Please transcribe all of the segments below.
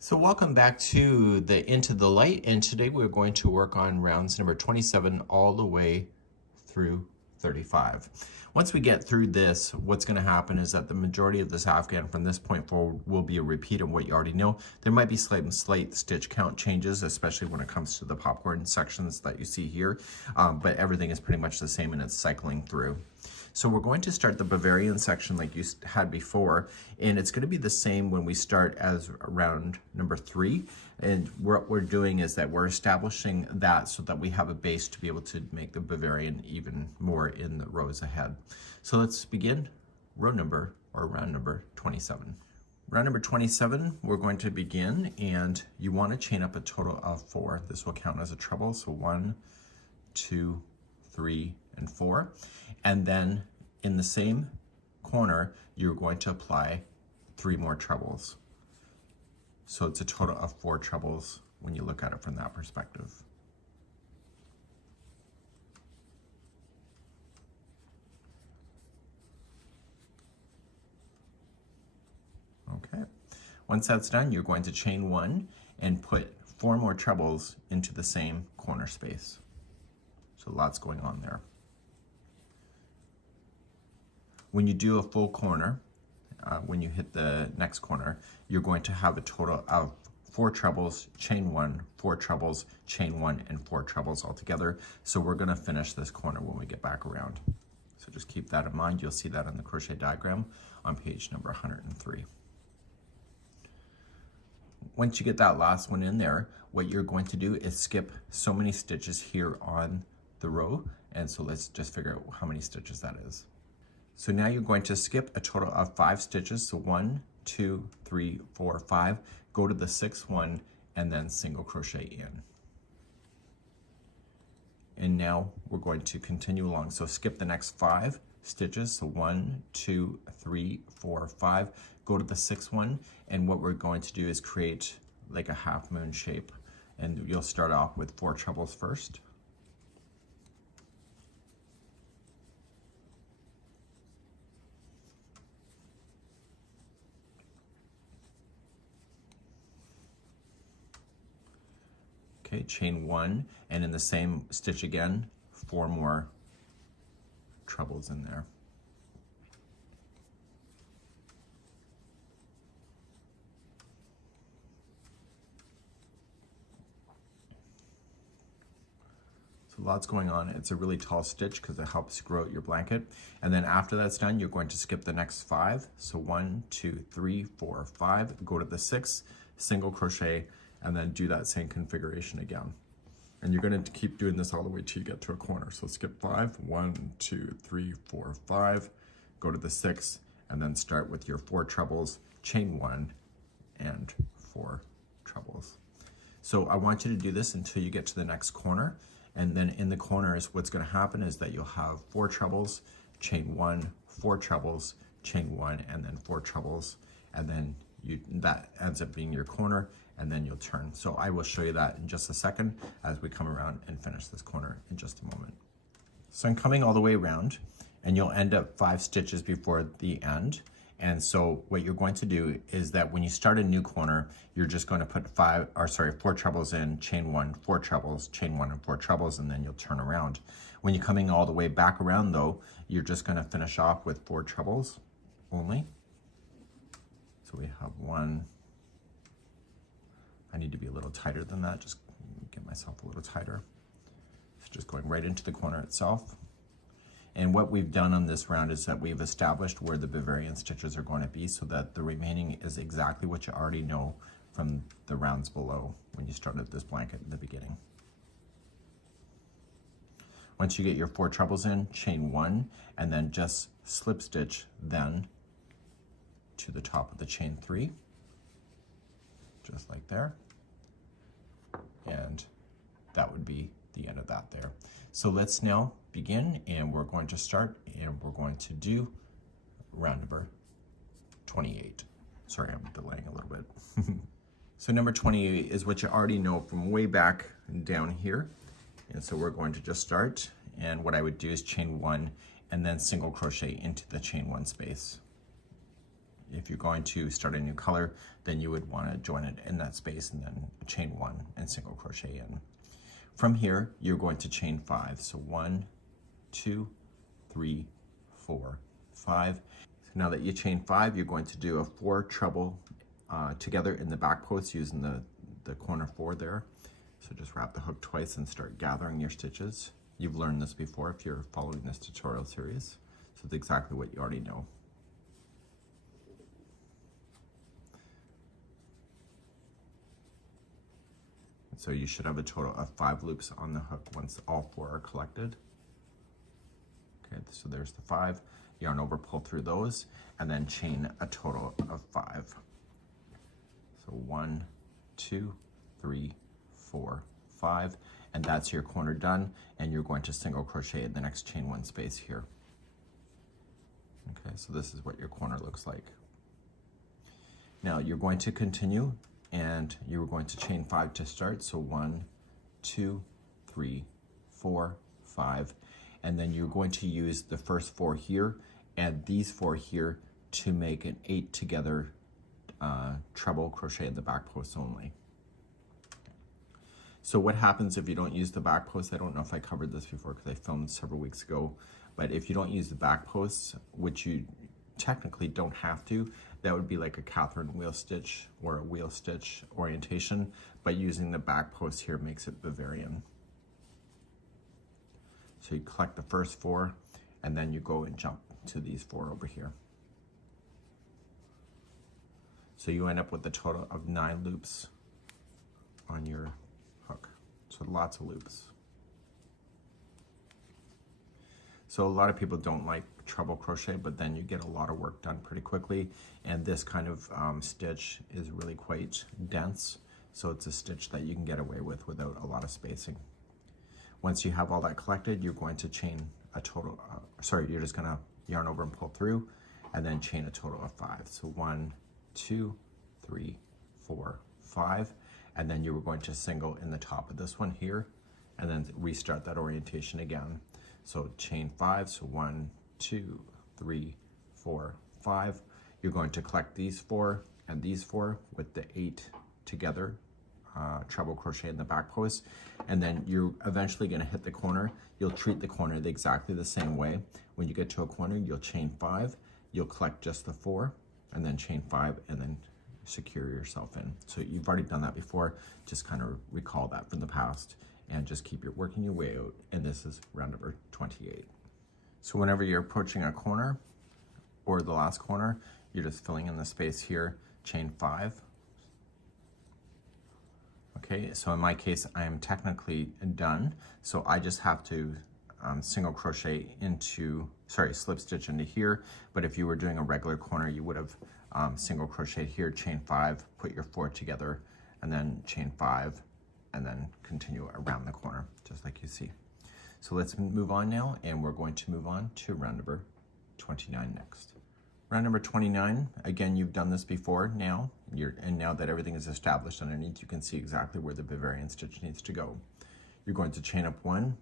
So welcome back to the Into the Light, and today we're going to work on rounds number 27 all the way through 35. Once we get through this, what's going to happen is that the majority of this Afghan from this point forward will be a repeat of what you already know. There might be slight stitch count changes, especially when it comes to the popcorn sections that you see here, but everything is pretty much the same and it's cycling through. So we're going to start the Bavarian section like you had before, and it's going to be the same when we start as round number 3. And what we're doing is that we're establishing that so that we have a base to be able to make the Bavarian even more in the rows ahead. So let's begin round number 27. Round number 27, we're going to begin, and you want to chain up a total of 4. This will count as a treble, so 1, 2, 3, and 4. And then in the same corner, you're going to apply 3 more trebles. So it's a total of 4 trebles when you look at it from that perspective. Okay. Once that's done, you're going to chain 1 and put 4 more trebles into the same corner space. So lots going on there. When you do a full corner, when you hit the next corner, you're going to have a total of 4 trebles, chain 1, 4 trebles, chain 1, and 4 trebles all together. So we're going to finish this corner when we get back around. So just keep that in mind. You'll see that on the crochet diagram on page number 103. Once you get that last one in there, what you're going to do is skip so many stitches here on the row. And so let's just figure out how many stitches that is. So now you're going to skip a total of 5 stitches. So 1, 2, 3, 4, 5. Go to the 6th one and then single crochet in. And now we're going to continue along. So skip the next 5 stitches. So 1, 2, 3, 4, 5. Go to the 6th one, and what we're going to do is create like a half moon shape. And you'll start off with 4 trebles first. Okay, chain 1, and in the same stitch again, 4 more trebles in there. So lots going on. It's a really tall stitch because it helps grow out your blanket. And then after that's done, you're going to skip the next 5. So 1, 2, 3, 4, 5. Go to the 6th, single crochet, and then do that same configuration again. And you're going to keep doing this all the way till you get to a corner. So skip 5, 1, 2, 3, 4, 5, go to the 6th, and then start with your 4 trebles, chain 1, and 4 trebles. So I want you to do this until you get to the next corner. And then in the corners, what's going to happen is that you'll have 4 trebles, chain 1, 4 trebles, chain 1, and then 4 trebles. And then that ends up being your corner, and then you'll turn. So I will show you that in just a second as we come around and finish this corner in just a moment. So I'm coming all the way around, and you'll end up 5 stitches before the end. And so what you're going to do is that when you start a new corner, you're just going to put 4 trebles in, chain 1, 4 trebles, chain 1, and 4 trebles, and then you'll turn around. When you're coming all the way back around though, you're just going to finish off with 4 trebles only. So we have 1. I need to be a little tighter than that, just get myself a little tighter. So just going right into the corner itself. And what we've done on this round is that we've established where the Bavarian stitches are going to be so that the remaining is exactly what you already know from the rounds below when you started this blanket in the beginning. Once you get your 4 trebles in, chain 1, and then just slip stitch then to the top of the chain 3, just like there. And that would be the end of that there. So let's now begin, and we're going to start, and we're going to do round number 28. Sorry, I'm delaying a little bit. So number 28 is what you already know from way back down here. And so we're going to just start, and what I would do is chain 1 and then single crochet into the chain 1 space. if you're going to start a new color, then you would want to join it in that space and then chain 1 and single crochet in. From here, you're going to chain 5. So 1, 2, 3, 4, 5. So now that you chain 5, you're going to do a 4 treble together in the back post using the corner 4 there. So just wrap the hook twice and start gathering your stitches. You've learned this before if you're following this tutorial series. So it's exactly what you already know. So you should have a total of 5 loops on the hook once all 4 are collected. Okay, so there's the 5. Yarn over, pull through those, and then chain a total of 5. So 1, 2, 3, 4, 5, and that's your corner done, and you're going to single crochet in the next chain 1 space here. Okay, so this is what your corner looks like. Now you're going to continue, and you're going to chain 5 to start. So 1, 2, 3, 4, 5, and then you're going to use the first 4 here and these 4 here to make an 8 together treble crochet in the back post only. So what happens if you don't use the back post? I don't know if I covered this before because I filmed several weeks ago, but if you don't use the back posts, which you technically don't have to, that would be like a Catherine wheel stitch or a wheel stitch orientation, but using the back post here makes it Bavarian. So you collect the first 4 and then you go and jump to these 4 over here. So you end up with a total of 9 loops on your hook. So lots of loops. So a lot of people don't like treble crochet, but then you get a lot of work done pretty quickly. And this kind of stitch is really quite dense. So it's a stitch that you can get away with without a lot of spacing. Once you have all that collected, you're going to chain a total, you're just gonna yarn over and pull through and then chain a total of 5. So 1, 2, 3, 4, 5. And then you were going to single in the top of this one here and then restart that orientation again. So chain 5, so 1, 2, 3, 4, 5. You're going to collect these 4 and these 4 with the 8 together, treble crochet in the back post, and then you're eventually going to hit the corner. You'll treat the corner exactly the same way. When you get to a corner, you'll chain 5, you'll collect just the 4, and then chain 5, and then secure yourself in. So you've already done that before, just kind of recall that from the past, and just keep working your way out, and this is round number 28. So whenever you're approaching a corner, or the last corner, you're just filling in the space here, chain 5. Okay, so in my case, I am technically done, so I just have to single crochet into, slip stitch into here, but if you were doing a regular corner, you would have single crochet here, chain 5, put your 4 together, and then chain 5, and then continue around the corner, just like you see. So let's move on now, and we're going to move on to round number 29 next. Round number 29, again, you've done this before now, and now that everything is established underneath, you can see exactly where the Bavarian stitch needs to go. You're going to chain up 1,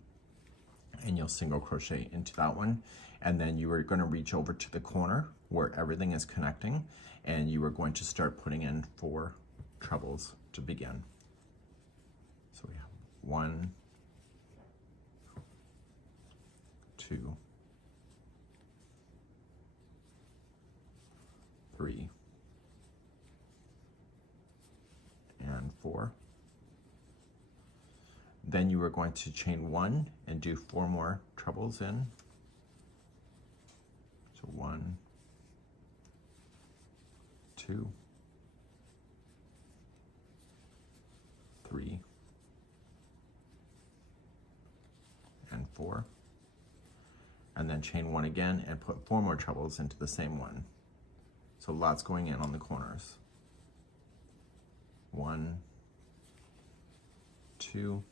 and you'll single crochet into that one, and then you are going to reach over to the corner where everything is connecting, and you are going to start putting in 4 trebles to begin. So we have 1, 2, 3, and 4. Then you are going to chain 1 and do 4 more trebles in. So 1, 2, 3, and 4. And then chain 1 again and put 4 more trebles into the same one. So lots going in on the corners. 1, 2,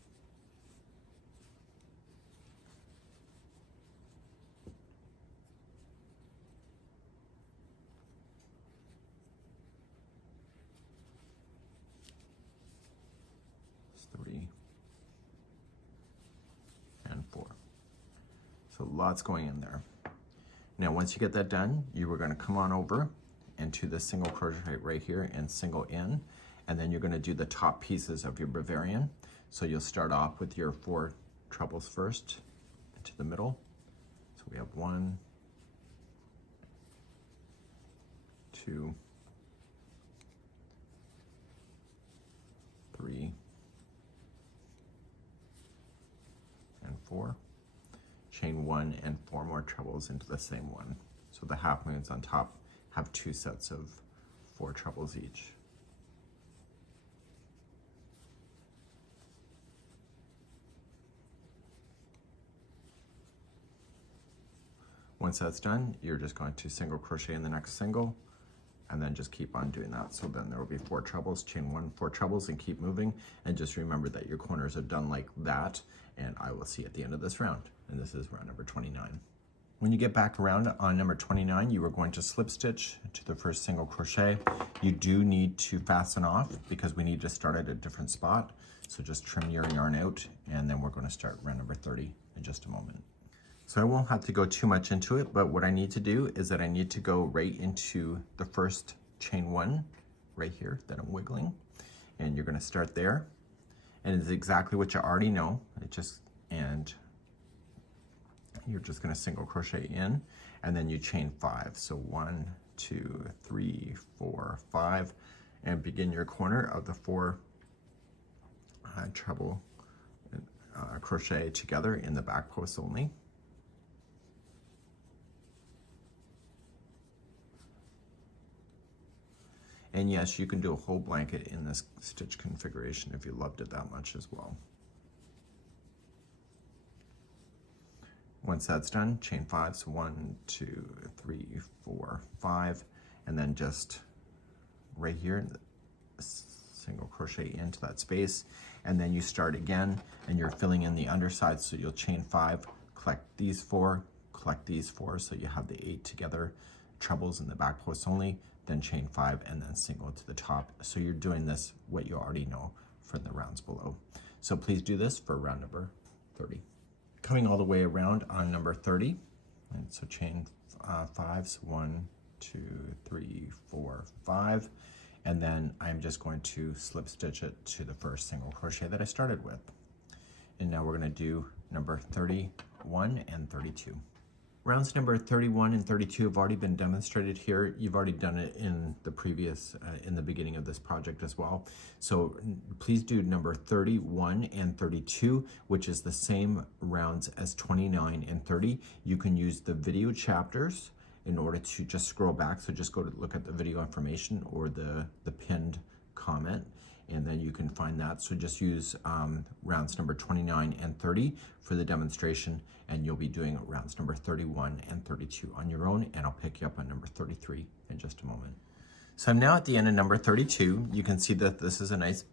3, and 4. So lots going in there. Now, once you get that done, you are going to come on over into the single crochet right here and single in, and then you're going to do the top pieces of your Bavarian. So you'll start off with your 4 trebles first into the middle. So we have 1, 2, 3, and 4. Chain 1 and 4 more trebles into the same one. So the half moons on top have 2 sets of 4 trebles each. Once that's done, you're just going to single crochet in the next single, and then just keep on doing that. So then there will be 4 trebles, chain 1, 4 trebles, and keep moving. And just remember that your corners are done like that, and I will see you at the end of this round. And this is round number 29. When you get back around on number 29, you are going to slip stitch to the first single crochet. You do need to fasten off because we need to start at a different spot. So just trim your yarn out, and then we're going to start round number 30 in just a moment. So I won't have to go too much into it, but what I need to do is that I need to go right into the first chain 1 right here that I'm wiggling, and you're going to start there, and it's exactly what you already know. And you're just going to single crochet in, and then you chain 5. So 1, 2, 3, 4, 5, and begin your corner of the 4 treble crochet together in the back post only. And yes, you can do a whole blanket in this stitch configuration if you loved it that much as well. Once that's done, chain 5, so 1, 2, 3, 4, 5, and then just right here, single crochet into that space, and then you start again, and you're filling in the underside, so you'll chain 5, collect these 4, collect these 4, so you have the 8 together, trebles in the back post only, then chain 5, and then single to the top. So you're doing this, what you already know from the rounds below. So please do this for round number 30. Coming all the way around on number 30, and so chain 5, so 1, 2, 3, 4, 5, and then I'm just going to slip stitch it to the first single crochet that I started with. And now we're going to do number 31 and 32. Rounds number 31 and 32 have already been demonstrated here. You've already done it in the previous, in the beginning of this project as well. So please do number 31 and 32, which is the same rounds as 29 and 30. You can use the video chapters in order to just scroll back. So just go to look at the video information or the pinned comment, and then you can find that. So just use rounds number 29 and 30 for the demonstration, and you'll be doing rounds number 31 and 32 on your own, and I'll pick you up on number 33 in just a moment. So I'm now at the end of number 32. You can see that this is a nice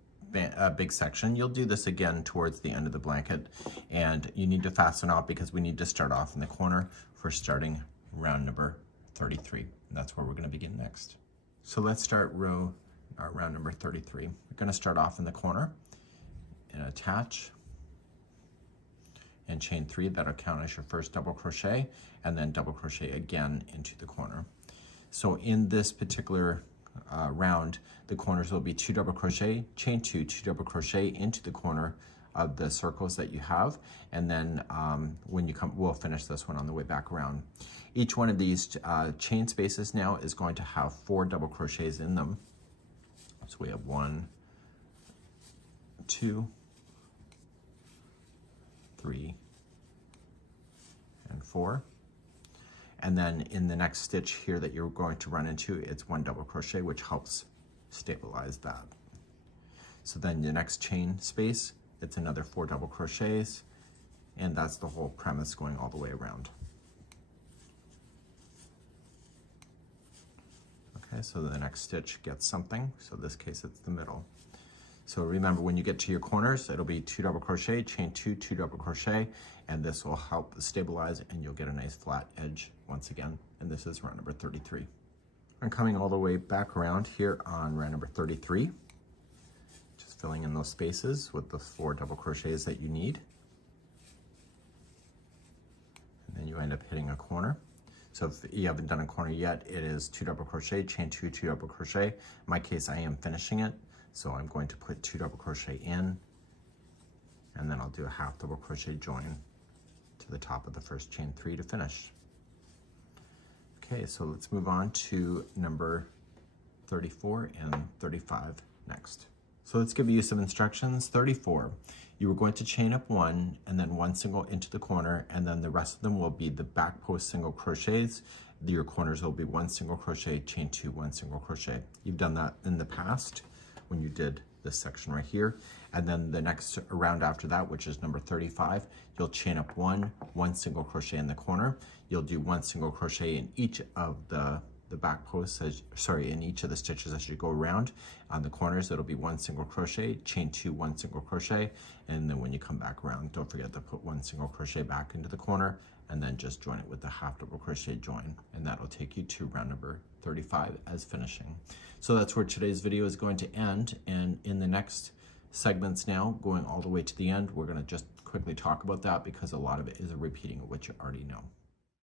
big section. You'll do this again towards the end of the blanket, and you need to fasten off because we need to start off in the corner for starting round number 33. And that's where we're going to begin next. So let's start round number 33. We're going to start off in the corner and attach and chain 3. That'll count as your first double crochet, and then double crochet again into the corner. So in this particular round, the corners will be 2 double crochet, chain 2, 2 double crochet into the corner of the circles that you have, and then when you come, we'll finish this one on the way back around. Each one of these chain spaces now is going to have 4 double crochets in them. So we have 1, 2, 3, and 4. And then in the next stitch here that you're going to run into, it's 1 double crochet, which helps stabilize that. So then the next chain space, it's another 4 double crochets, and that's the whole premise going all the way around. Okay, so the next stitch gets something, so in this case it's the middle. So remember, when you get to your corners, it'll be 2 double crochet, chain 2, 2 double crochet, and this will help stabilize, and you'll get a nice flat edge once again. And this is round number 33. I'm coming all the way back around here on round number 33, just filling in those spaces with the 4 double crochets that you need. And then you end up hitting a corner. So if you haven't done a corner yet, it is 2 double crochet, chain 2, 2 double crochet. In my case, I am finishing it, so I'm going to put 2 double crochet in, and then I'll do a half double crochet join to the top of the first chain 3 to finish. Okay, so let's move on to number 34 and 35 next. So let's give you some instructions. 34, you are going to chain up 1 and then 1 single into the corner, and then the rest of them will be the back post single crochets. Your corners will be 1 single crochet, chain 2, 1 single crochet. You've done that in the past when you did this section right here. And then the next round after that, which is number 35, you'll chain up 1 single crochet in the corner. You'll do 1 single crochet in each of the back posts, in each of the stitches as you go around. On the corners, it'll be 1 single crochet, chain 2, 1 single crochet, and then when you come back around, don't forget to put 1 single crochet back into the corner, and then just join it with the half double crochet join, and that'll take you to round number 35 as finishing. So that's where today's video is going to end, and in the next segments now, going all the way to the end, we're going to just quickly talk about that because a lot of it is a repeating of what you already know.